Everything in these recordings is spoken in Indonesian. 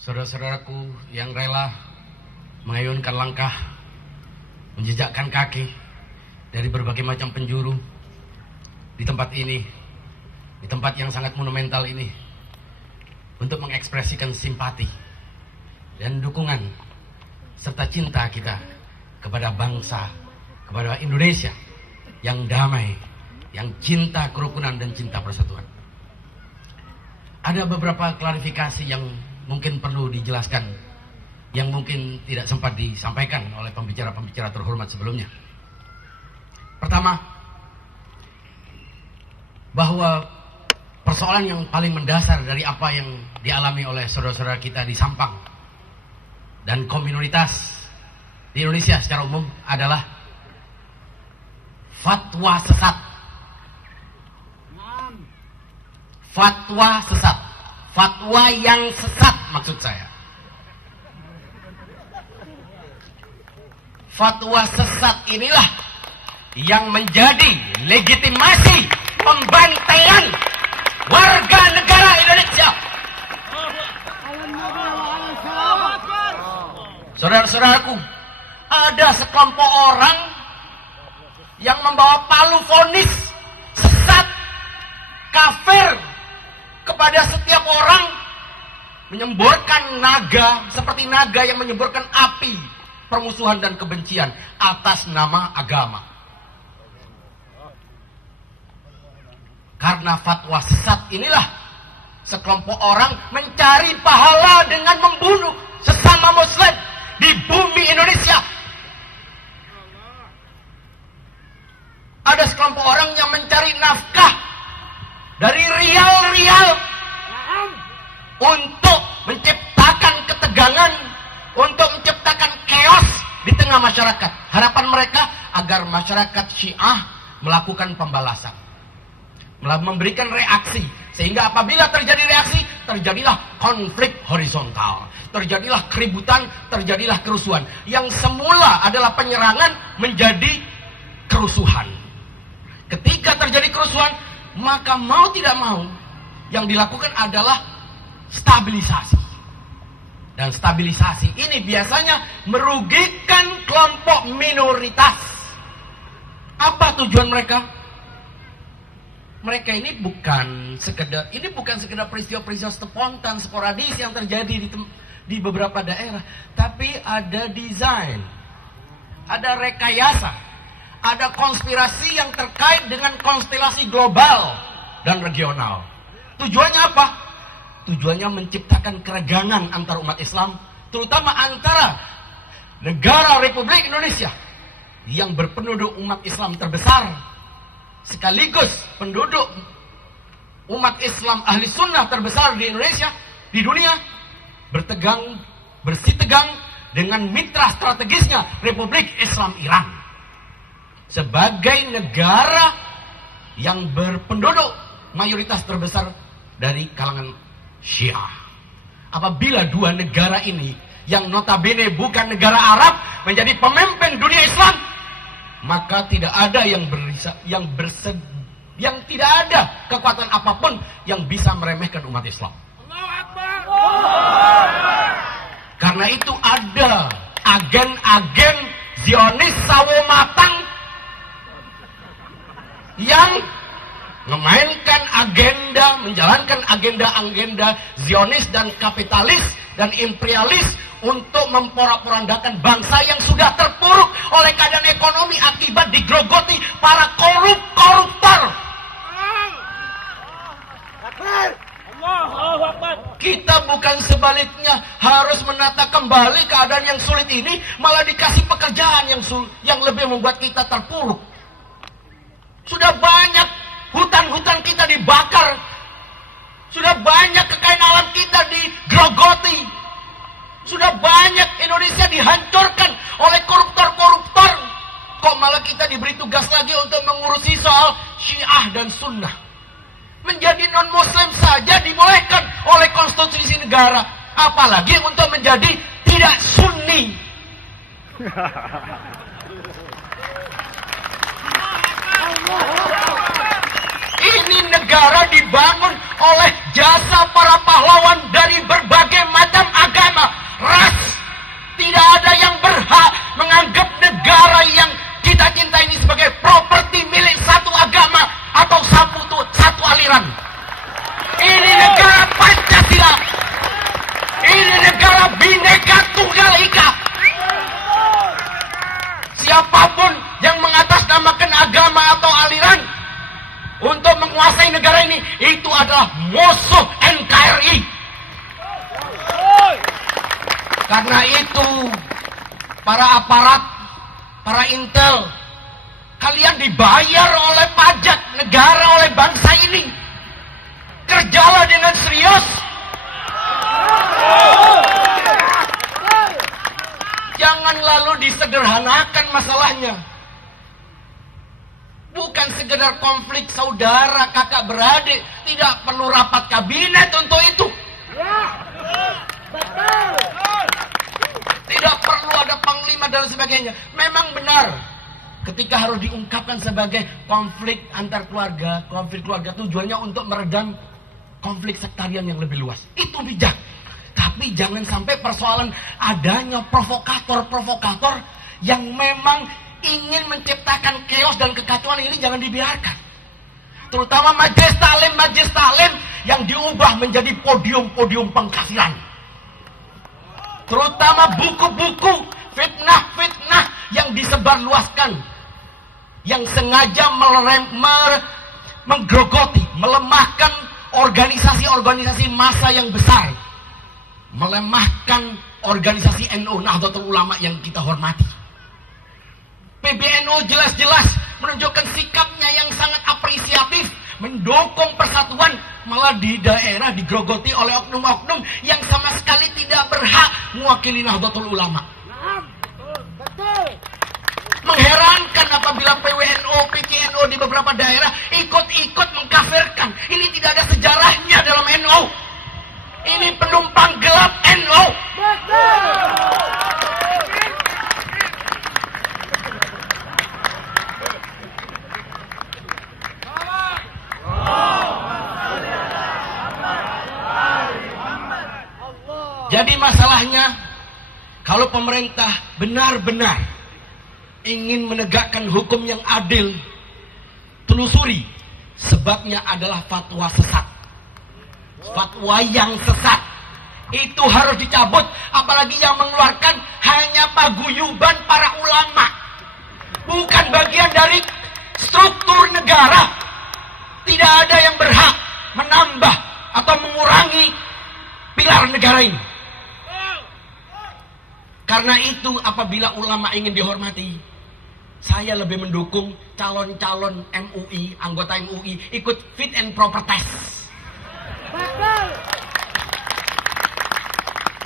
saudara-saudaraku yang rela mengayunkan langkah, menjejakkan kaki dari berbagai macam penjuru di tempat ini, di tempat yang sangat monumental ini, untuk mengekspresikan simpati dan dukungan serta cinta kita kepada bangsa, kepada Indonesia yang damai, yang cinta kerukunan dan cinta persatuan. Ada beberapa klarifikasi yang mungkin perlu dijelaskan, yang mungkin tidak sempat disampaikan oleh pembicara-pembicara terhormat sebelumnya. Pertama, bahwa persoalan yang paling mendasar dari apa yang dialami oleh saudara-saudara kita di Sampang dan komunitas di Indonesia secara umum adalah fatwa sesat. Fatwa sesat, fatwa yang sesat maksud saya. Fatwa sesat inilah yang menjadi legitimasi pembantaian warga negara Indonesia. Saudara-saudaraku, ada sekelompok orang yang membawa palu vonis sesat, kafir kepada setiap orang, menyemburkan naga seperti naga yang menyemburkan api permusuhan dan kebencian atas nama agama. Karena fatwa sesat inilah sekelompok orang mencari pahala dengan membunuh sesama muslim di bumi Indonesia. Ada sekelompok orang yang mencari nafkah dari rial-rial untuk menciptakan ketegangan, untuk menciptakan chaos di tengah masyarakat. Harapan mereka agar masyarakat Syiah melakukan pembalasan, memberikan reaksi, sehingga apabila terjadi reaksi, terjadilah konflik horizontal, terjadilah keributan, terjadilah kerusuhan. Yang semula adalah penyerangan menjadi kerusuhan. Ketika terjadi kerusuhan, maka mau tidak mau yang dilakukan adalah stabilisasi. Dan stabilisasi ini biasanya merugikan kelompok minoritas. Apa tujuan mereka? Mereka ini bukan sekedar peristiwa-peristiwa spontan, sporadis yang terjadi di beberapa daerah, tapi ada desain, ada rekayasa, ada konspirasi yang terkait dengan konstelasi global dan regional. Tujuannya apa? Tujuannya menciptakan keregangan antar umat Islam, terutama antara negara Republik Indonesia yang berpenduduk umat Islam terbesar, sekaligus penduduk umat Islam ahli sunnah terbesar di Indonesia, di dunia, bersitegang dengan mitra strategisnya Republik Islam Iran sebagai negara yang berpenduduk mayoritas terbesar dari kalangan Syiah. Apabila dua negara ini yang notabene bukan negara Arab menjadi pemimpin dunia Islam, maka tidak ada yang tidak ada kekuatan apapun yang bisa meremehkan umat Islam. Karena itu ada agen-agen Zionis sawo matang yang menjalankan agenda Zionis dan kapitalis dan imperialis untuk memporak-porandakan bangsa yang sudah terpuruk oleh keadaan ekonomi akibat digerogoti para koruptor. Kita bukan sebaliknya harus menata kembali keadaan yang sulit ini, malah dikasih pekerjaan yang lebih membuat kita terpuruk. Sudah banyak hutan-hutan kita dibakar, sudah banyak kekayaan alam kita digerogoti, sudah banyak Indonesia dihancurkan oleh koruptor-koruptor. Kok malah kita diberi tugas lagi untuk mengurusi soal Syiah dan Sunnah? Menjadi non-Muslim saja dibolehkan oleh konstitusi negara, apalagi untuk menjadi tidak Sunni. Ini negara dibangun oleh jasa para pahlawan dari berbagai macam agama. agama, ras. Tidak ada yang berhak menganggap negara yang kita cintai ini sebagai properti milik satu agama atau satu aliran. Ini negara Pancasila. Ini negara Bhinneka Tunggal Ika. Siapapun yang mengatasnamakan agama atau aliran untuk menguasai negara ini, itu adalah musuh NKRI. Karena itu, para aparat, para intel, kalian dibayar oleh pajak negara, oleh bangsa ini. Kerjalah dengan serius. Jangan lalu disederhanakan masalahnya. Bukan sekedar konflik saudara, kakak beradik. Tidak perlu rapat kabinet untuk itu. Tidak perlu ada panglima dan sebagainya. Memang benar, ketika harus diungkapkan sebagai konflik antar keluarga, konflik keluarga tujuannya untuk meredam konflik sektarian yang lebih luas. Itu bijak. Tapi jangan sampai persoalan adanya provokator-provokator yang memang ingin menciptakan chaos dan kekacauan ini jangan dibiarkan. Terutama majelis taklim yang diubah menjadi podium-podium pengkafiran. Terutama buku-buku fitnah-fitnah yang disebarluaskan, yang sengaja menggerogoti, melemahkan organisasi-organisasi massa yang besar, melemahkan organisasi NU Nahdlatul Ulama yang kita hormati. PBNU jelas-jelas menunjukkan sikapnya yang sangat apresiatif, mendukung persatuan, malah di daerah digrogoti oleh oknum-oknum yang sama sekali tidak berhak mewakili Nahdlatul Ulama. Mengherankan apabila PWNU, PCNU di beberapa daerah ikut-ikut mengkafirkan. Ini tidak ada sejarahnya dalam NU. Ini penumpang gelap NU. Jadi masalahnya, kalau pemerintah benar-benar ingin menegakkan hukum yang adil, telusuri. Sebabnya adalah fatwa sesat. Fatwa yang sesat itu harus dicabut. Apalagi yang mengeluarkan hanya paguyuban para ulama, bukan bagian dari struktur negara. Tidak ada yang berhak menambah atau mengurangi pilar negara ini. Karena itu apabila ulama ingin dihormati, saya lebih mendukung calon-calon MUI, anggota MUI ikut fit and proper test.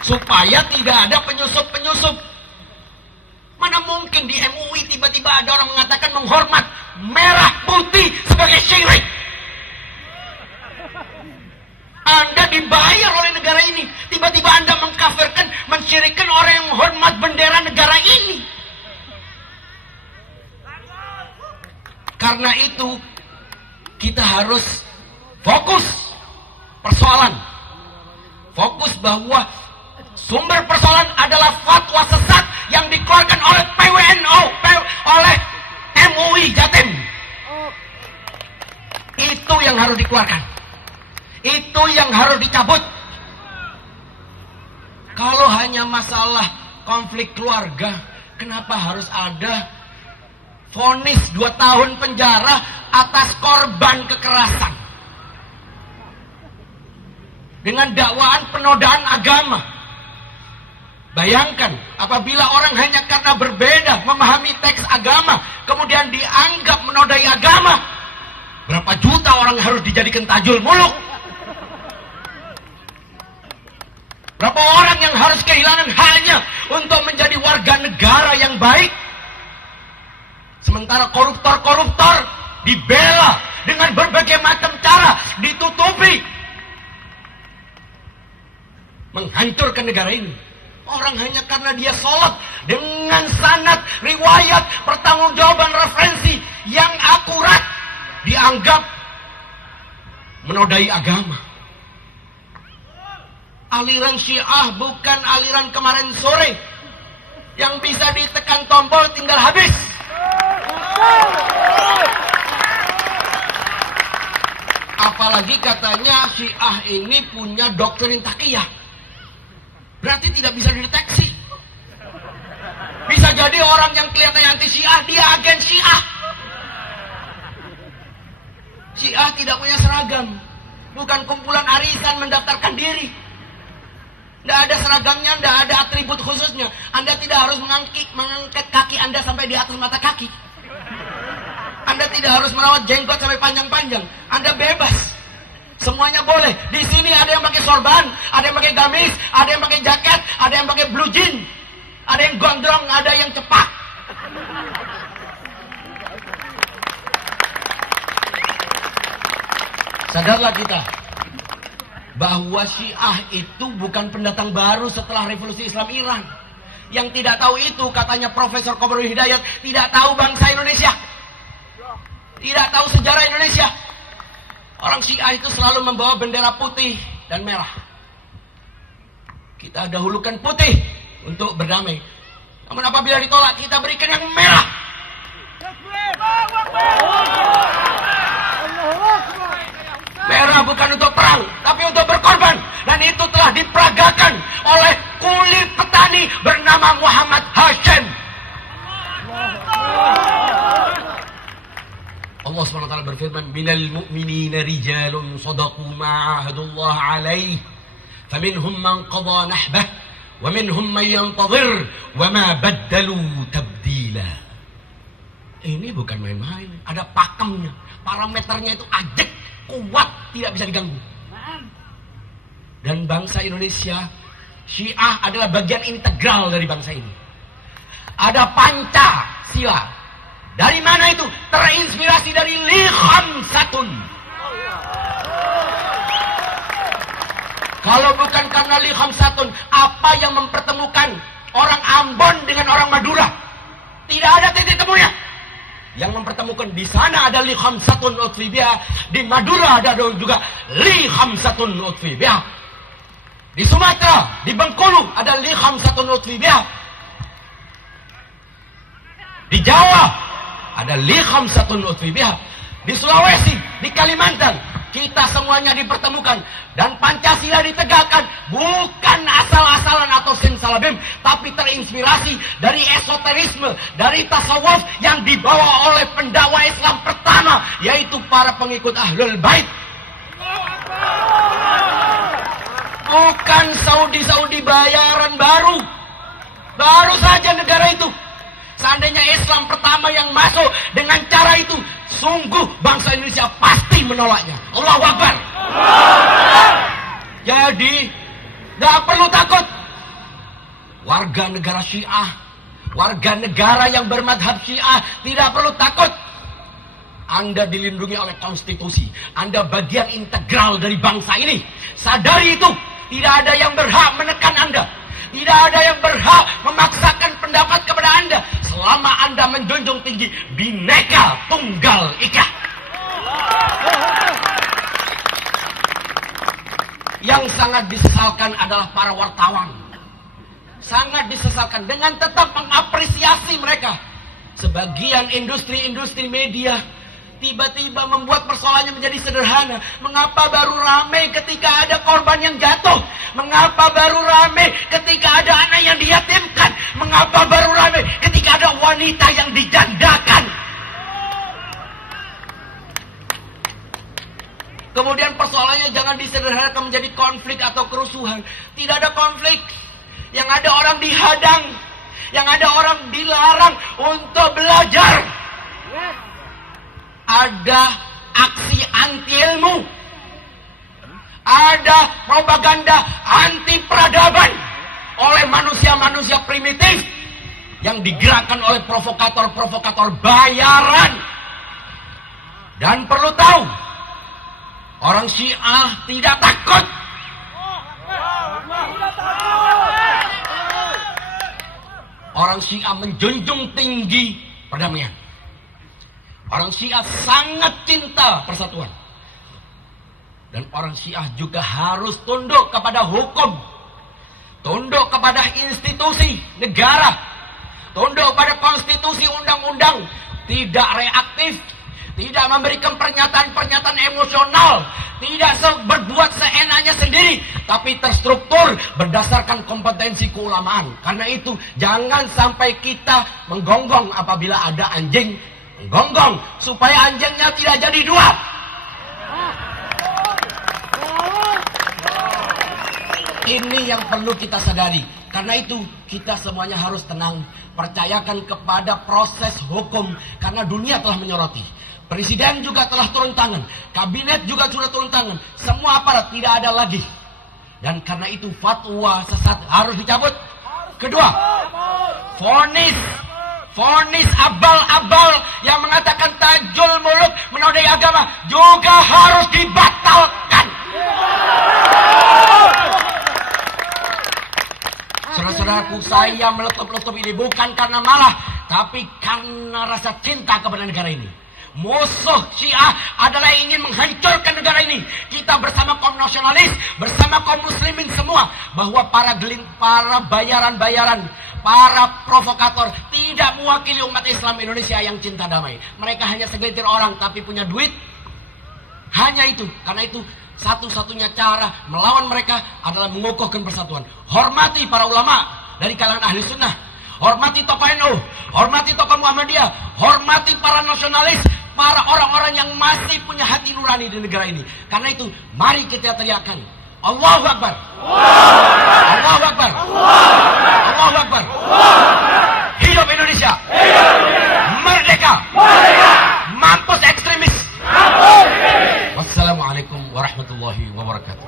Supaya tidak ada penyusup-penyusup. Mana mungkin di MUI tiba-tiba ada orang mengatakan menghormat merah putih sebagai syirik. Anda dibayar oleh negara ini, tiba-tiba Anda mengkafirkan, mensyirikkan orang yang menghormat bendera negara ini. Karena itu kita harus fokus persoalan. Fokus bahwa sumber persoalan adalah fatwa sesat yang dikeluarkan oleh PWNU, oleh MUI Jatim. Itu yang harus dikeluarkan. Itu yang harus dicabut. Kalau hanya masalah konflik keluarga, kenapa harus ada vonis 2 tahun penjara atas korban kekerasan? Dengan dakwaan penodaan agama. Bayangkan, apabila orang hanya karena berbeda memahami teks agama, kemudian dianggap menodai agama, berapa juta orang harus dijadikan tajul muluk? Berapa orang yang harus kehilangan haknya untuk menjadi warga negara yang baik? Sementara koruptor-koruptor dibela dengan berbagai macam cara, ditutupi. Menghancurkan negara ini. Orang hanya karena dia sholat dengan sanad, riwayat, pertanggungjawaban referensi yang akurat, dianggap menodai agama. Aliran Syiah bukan aliran kemarin sore yang bisa ditekan tombol tinggal habis. Apalagi katanya Syiah ini punya doktrin taqiyah. Berarti tidak bisa dideteksi. Bisa jadi orang yang kelihatannya anti Syiah, dia agen Syiah. Syiah tidak punya seragam. Bukan kumpulan arisan mendaftarkan diri. Tidak ada seragamnya, tidak ada atribut khususnya. Anda tidak harus mengangkat kaki Anda sampai di atas mata kaki. Anda tidak harus merawat jenggot sampai panjang-panjang. Anda bebas. Semuanya boleh. Di sini ada yang pakai sorban, ada yang pakai gamis, ada yang pakai jaket, ada yang pakai blue jean, ada yang gondrong, ada yang cepak. Sadarlah kita bahwa Syiah itu bukan pendatang baru setelah revolusi Islam Iran. Yang tidak tahu itu katanya Profesor Komarudin Hidayat tidak tahu bangsa Indonesia, tidak tahu sejarah Indonesia. Orang Syiah itu selalu membawa bendera putih dan merah. Kita dahulukan putih untuk berdamai. Namun apabila ditolak, kita berikan yang merah. Merah bukan untuk perang, tapi untuk berkorban. Dan itu telah diperagakan oleh kuli petani bernama Muhammad Hashim. Allah SWT berfirman, minal mu'minina rijalun sadaqu ma'ahadullah alaih, faminhum man qadha nahbah, wa minhum man yantadhir, wa ma baddalu tabdila. Ini bukan main-main, ada pakemnya, parameternya itu ajak, kuat, tidak bisa diganggu. Dan bangsa Indonesia, Syiah adalah bagian integral dari bangsa ini. Ada Pancasila. Dari mana itu? Terinspirasi dari Li Khamsatun. Kalau bukan karena Li Khamsatun, apa yang mempertemukan orang Ambon dengan orang Madura? Tidak ada titik temunya. Yang mempertemukan di sana ada Li Khamsatun utfi biha, di Madura ada juga Li Khamsatun utfi biha. Di Sumatera, di Bengkulu ada Li Khamsatun utfi biha. Di Jawa ada Li Khamsatun utfi biha. Di Sulawesi, di Kalimantan, kita semuanya dipertemukan dan Pancasila ditegakkan bukan asal-asalan atau simsalabim, tapi terinspirasi dari esoterisme, dari tasawuf yang dibawa oleh pendakwa Islam pertama, yaitu para pengikut Ahlul Bait. Bukan Saudi bayaran baru. Baru saja negara itu. Seandainya Islam pertama yang masuk dengan cara itu, sungguh bangsa Indonesia pasti menolaknya. Allahu Akbar. Jadi, gak perlu takut. Warga negara Syiah, warga negara yang bermadhab Syiah, tidak perlu takut. Anda dilindungi oleh konstitusi. Anda bagian integral dari bangsa ini. Sadari itu. Tidak ada yang berhak menekan Anda. Tidak ada yang berhak memaksakan pendapat kepada Anda selama Anda menjunjung tinggi Bhinneka Tunggal Ika. Yang sangat disesalkan adalah para wartawan. Sangat disesalkan dengan tetap mengapresiasi mereka. Sebagian industri media tiba-tiba membuat persoalannya menjadi sederhana. Mengapa baru ramai ketika ada korban yang jatuh? Mengapa baru ramai ketika ada anak yang diyatimkan? Mengapa baru ramai ketika ada wanita yang dijandakan? Kemudian persoalannya jangan disederhanakan menjadi konflik atau kerusuhan. Tidak ada konflik. Yang ada orang dihadang. Yang ada orang dilarang untuk belajar. Ada aksi anti ilmu, ada propaganda anti peradaban oleh manusia-manusia primitif yang digerakkan oleh provokator-provokator bayaran. Dan perlu tahu, orang Syiah tidak takut. Orang Syiah menjunjung tinggi perdamaian. Orang Syiah sangat cinta persatuan. Dan orang Syiah juga harus tunduk kepada hukum, tunduk kepada institusi negara, tunduk pada konstitusi undang-undang, tidak reaktif, tidak memberikan pernyataan-pernyataan emosional, tidak berbuat seenaknya sendiri, tapi terstruktur berdasarkan kompetensi keulamaan. Karena itu jangan sampai kita menggonggong apabila ada anjing, menggonggong supaya anjingnya tidak jadi dua. Ini yang perlu kita sadari. Karena itu kita semuanya harus tenang, percayakan kepada proses hukum, karena dunia telah menyoroti. Presiden juga telah turun tangan, kabinet juga sudah turun tangan, semua aparat tidak ada lagi. Dan karena itu fatwa sesat harus dicabut. Kedua, vonis abal-abal yang mengatakan Tajul Muluk menodai agama juga harus dibatalkan. Saudara-saudaraku, saya meletup-letup ini bukan karena malah, tapi karena rasa cinta kepada negara ini. Musuh Syiah adalah ingin menghancurkan negara ini. Kita bersama kaum nasionalis, bersama kaum muslimin semua, bahwa para bayaran-bayaran, para provokator tidak mewakili umat Islam Indonesia yang cinta damai. Mereka hanya segelintir orang tapi punya duit. Hanya itu. Karena itu satu-satunya cara melawan mereka adalah mengukuhkan persatuan. Hormati para ulama dari kalangan ahli sunnah, hormati tokoh NU, hormati tokoh Muhammadiyah, hormati para nasionalis, para orang-orang yang masih punya hati nurani di negara ini. Karena itu mari kita teriakkan Allahu Akbar, Allahu Akbar, Allahu Akbar. Hidup Indonesia, merdeka, mampus ekstremis. Wassalamualaikum warahmatullahi wabarakatuh.